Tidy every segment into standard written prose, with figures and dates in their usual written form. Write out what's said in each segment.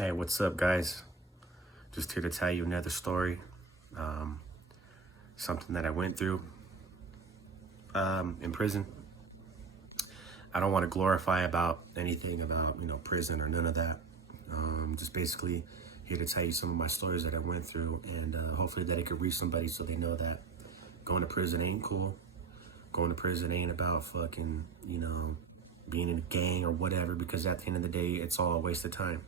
Hey, what's up, guys? Just here to tell you another story. Um, Something that I went through in prison. I don't want to glorify about anything about prison or none of that. Just basically here to tell you some of my stories that I went through, and hopefully that it could reach somebody so they know that going to prison ain't cool. Going to prison ain't about fucking being in a gang or whatever. Because at the end of the day, it's all a waste of time.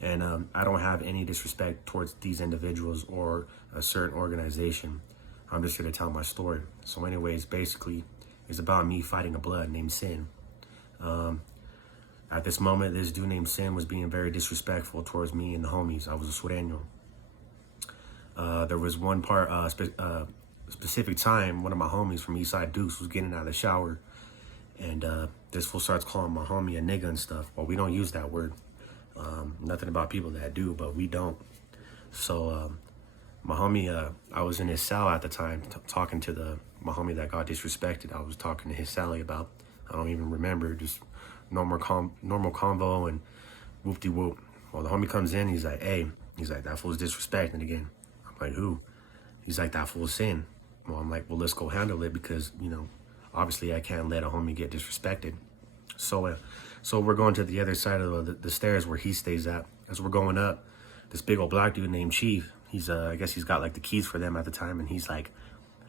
And I don't have any disrespect towards these individuals or a certain organization. I'm just here to tell my story. So anyways, basically, it's about me fighting a blood named Sin. At this moment, this dude named Sin was being very disrespectful towards me and the homies. I was a sureño. There was one specific time, one of my homies from Eastside Dukes was getting out of the shower. And this fool starts calling my homie a nigga and stuff. Well, we don't use that word. Nothing about people that do, but we don't. So my homie, I was in his cell at the time talking to my homie that got disrespected. I was talking to his Sally about, I don't even remember, just normal convo and whoop-de-whoop. Well, the homie comes in, he's like, hey, he's like, that fool's disrespecting again. I'm like, who? He's like, that fool's Sin. Well, I'm like, well, let's go handle it because, obviously I can't let a homie get disrespected. So we're going to the other side of the stairs where he stays at. As we're going up, this big old black dude named Chief, he's I guess he's got like the keys for them at the time, and he's like,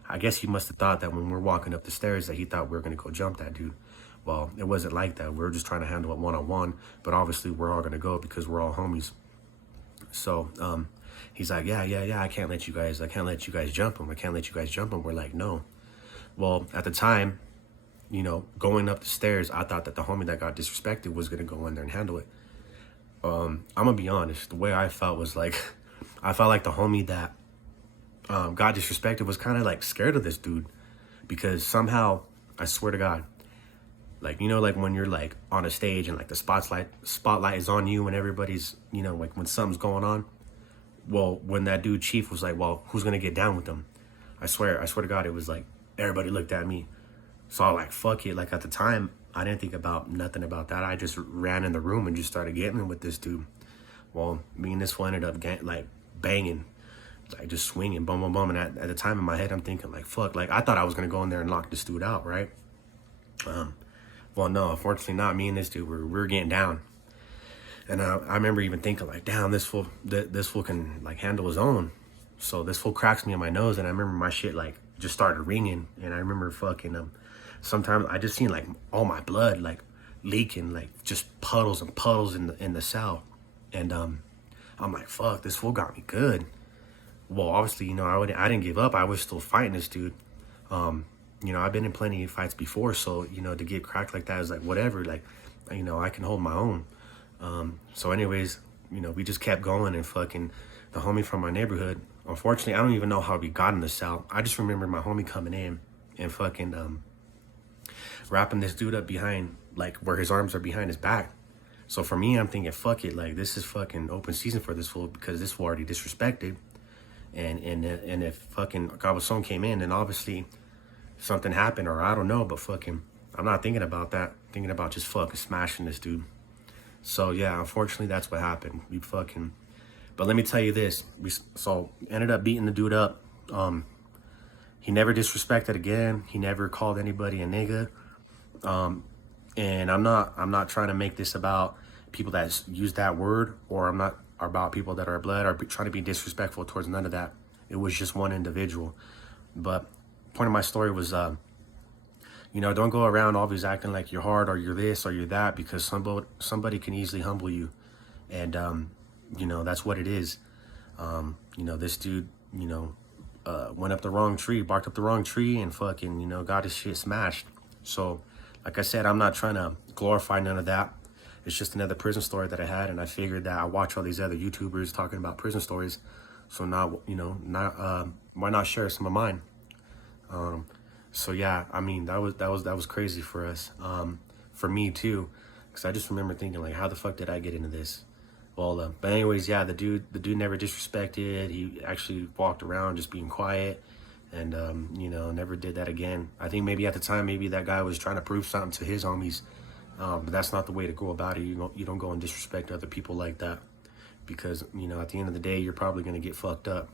I guess he must have thought that when we're walking up the stairs that he thought we were gonna go jump that dude. Well, it wasn't like that. We were just trying to handle it one-on-one, but obviously we're all gonna go because we're all homies. So he's like, yeah, I can't let you guys jump him. I can't let you guys jump him. We're like, no. Well, at the time, going up the stairs, I thought that the homie that got disrespected was gonna go in there and handle it. I'm gonna be honest, the way I felt was like, I felt like the homie that got disrespected was kind of like scared of this dude, because somehow, I swear to God, like, like when you're like on a stage and like the spotlight is on you and everybody's, like when something's going on. Well, when that dude Chief was like, well, who's gonna get down with them? I swear to God, it was like, everybody looked at me. So I was like, fuck it. Like at the time, I didn't think about nothing about that. I just ran in the room and just started getting with this dude. Well, me and this one ended up like banging, like just swinging, boom, boom, boom. And at the time in my head, I'm thinking like, fuck, like I thought I was going to go in there and knock this dude out, right? Well, no, unfortunately not. Me and this dude, we were getting down. And I remember even thinking like, damn, this fool can like handle his own. So this fool cracks me in my nose, and I remember my shit like just started ringing. And I remember fucking sometimes I just seen like all my blood like leaking, like just puddles and puddles in the cell. And I'm like, fuck, this fool got me good. Well, obviously, I didn't give up. I was still fighting this dude. I've been in plenty of fights before, so to get cracked like that is like whatever. Like, I can hold my own. So anyways, we just kept going, and fucking the homie from my neighborhood, unfortunately, I don't even know how we got in the cell. I just remember my homie coming in and fucking wrapping this dude up behind, like where his arms are behind his back. So for me, I'm thinking, fuck it, like this is fucking open season for this fool, because this fool already disrespected. And if fucking Cabazon came in, then obviously something happened, or I don't know, but fucking I'm not thinking about that. I'm thinking about just fucking smashing this dude. So yeah, unfortunately that's what happened. But let me tell you this, we ended up beating the dude up. He never disrespected again. He never called anybody a nigga. And I'm not trying to make this about people that use that word, or I'm not about people that are blood, or trying to be disrespectful towards none of that. It was just one individual. But point of my story was, don't go around always acting like you're hard or you're this or you're that, because somebody can easily humble you. And, that's what it is. This dude, went up the wrong tree, barked up the wrong tree, and fucking, got his shit smashed. So, like I said, I'm not trying to glorify none of that. It's just another prison story that I had, and I figured that I watch all these other YouTubers talking about prison stories, so now, why not share some of mine? So yeah, I mean, that was crazy for us, for me too, because I just remember thinking like, how the fuck did I get into this? Well, but anyways, yeah, the dude never disrespected. He actually walked around just being quiet, and never did that again. I think maybe at the time, maybe that guy was trying to prove something to his homies, but that's not the way to go about it. You don't go and disrespect other people like that. because, you know, at the end of the day, you're probably going to get fucked up.